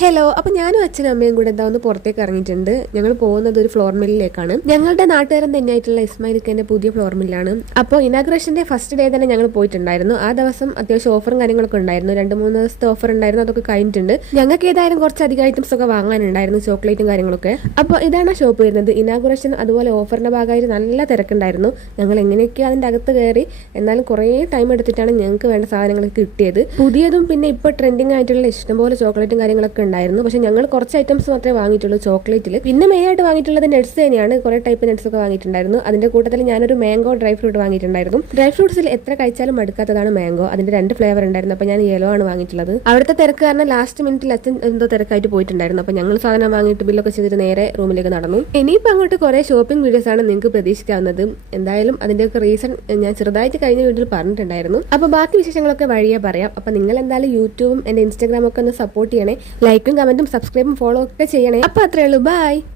Hello, അപ്പൊ ഞാനും അച്ഛനും അമ്മയും കൂടെ എന്താ ഒന്ന് പുറത്തേക്ക് ഇറങ്ങിയിട്ടുണ്ട്. ഞങ്ങൾ പോകുന്നത് ഒരു ഫ്ലോർ മില്ലിലേക്കാണ്. ഞങ്ങളുടെ നാട്ടുകാരൻ തന്നെയായിട്ടുള്ള ഇസ്മായിലിക്കന്റെ പുതിയ ഫ്ലോർ മില്ലാണ്. അപ്പോൾ ഇനാഗ്രേഷന്റെ ഫസ്റ്റ് ഡേ തന്നെ ഞങ്ങൾ പോയിട്ടുണ്ടായിരുന്നു. ആ ദിവസം അത്യാവശ്യം ഓഫറും കാര്യങ്ങളൊക്കെ ഉണ്ടായിരുന്നു. 2-3 ദിവസത്തെ ഓഫർ ഉണ്ടായിരുന്നു. അതൊക്കെ കഴിഞ്ഞിട്ടുണ്ട്. ഞങ്ങൾക്ക് ഏതായാലും കുറച്ച് അധികം ഐറ്റംസ് ഒക്കെ വാങ്ങാനുണ്ടായിരുന്നു, ചോക്ലേറ്റും കാര്യങ്ങളൊക്കെ. അപ്പോൾ ഇതാണ് ഷോപ്പ് വരുന്നത്. ഇനാഗ്രേഷൻ അതുപോലെ ഓഫറിന്റെ ഭാഗമായിട്ട് നല്ല തിരക്കുണ്ടായിരുന്നു. ഞങ്ങൾ എങ്ങനെയൊക്കെ അതിന്റെ അകത്ത് കയറി, എന്നാലും കുറേ ടൈം എടുത്തിട്ടാണ് ഞങ്ങൾക്ക് വേണ്ട സാധനങ്ങൾ കിട്ടിയത്. പുതിയതും പിന്നെ ഇപ്പോൾ ട്രെൻഡിങ് ആയിട്ടുള്ള ഇഷ്ടംപോലെ ചോക്ലേറ്റും കാര്യങ്ങളൊക്കെ ഉണ്ടായിരുന്നു. പക്ഷെ ഞങ്ങൾ കുറച്ച് ഐറ്റംസ് മാത്രമേ വാങ്ങിയിട്ടുള്ളൂ ചോക്ലേറ്റിൽ. പിന്നെ മെയിൻ ആയിട്ട് വാങ്ങിയിട്ടുള്ളത് നട്ട്സ് തന്നെയാണ്. കുറെ ടൈപ്പ് നട്ട്സ് ഒക്കെ വാങ്ങിയിട്ടുണ്ടായിരുന്നു. അതിന്റെ കൂട്ടത്തിൽ ഞാനൊരു മാംഗോ ഡ്രൈ ഫ്രൂട്ട് വാങ്ങിയിട്ടുണ്ടായിരുന്നു. ഡ്രൈ ഫ്രൂട്ട്സിൽ എത്ര കഴിച്ചാലും മടുക്കാത്തതാണ് മാംഗോ. അതിന്റെ 2 ഫ്ലേവർ ഉണ്ടായിരുന്നു. അപ്പോൾ ഞാൻ യെല്ലോ ആണ് വാങ്ങിയിട്ടുള്ളത്. അവിടുത്തെ തിരക്ക് കാരണം ലാസ്റ്റ് മിനിറ്റിൽ അച്ഛൻ എന്തോ തിരക്കായിട്ട് പോയിട്ടുണ്ടായിരുന്നു. അപ്പോൾ ഞങ്ങൾ സാധനം വാങ്ങിയിട്ട് ബില്ലൊക്കെ ചെയ്തിട്ട് നേരെ റൂമിലേക്ക് നടന്നു. ഇനിയിപ്പോൾ അങ്ങോട്ട് കുറെ ഷോപ്പിംഗ് വീഡിയോസ് ആണ് നിങ്ങൾക്ക് പ്രതീക്ഷിക്കാവുന്നത്. എന്തായാലും അതിന്റെയൊക്കെ റീസൺ ഞാൻ ചെറുതായിട്ട് കഴിഞ്ഞ വീഡിയോയിൽ പറഞ്ഞിട്ടുണ്ടായിരുന്നു. അപ്പോൾ ബാക്കി വിശേഷങ്ങളൊക്കെ വഴിയേ പറയാം. അപ്പോൾ നിങ്ങൾ എന്തായാലും യൂട്യൂബും എന്റെ ഇൻസ്റ്റാഗ്രാമും ഒക്കെ ഒന്ന് സപ്പോർട്ട് ചെയ്യണേ. ലൈക്കും കമന്റും സബ്സ്ക്രൈബും ഫോളോ ഒക്കെ ചെയ്യണേ. അപ്പൊ അത്രേ ഉള്ളൂ. ബൈ.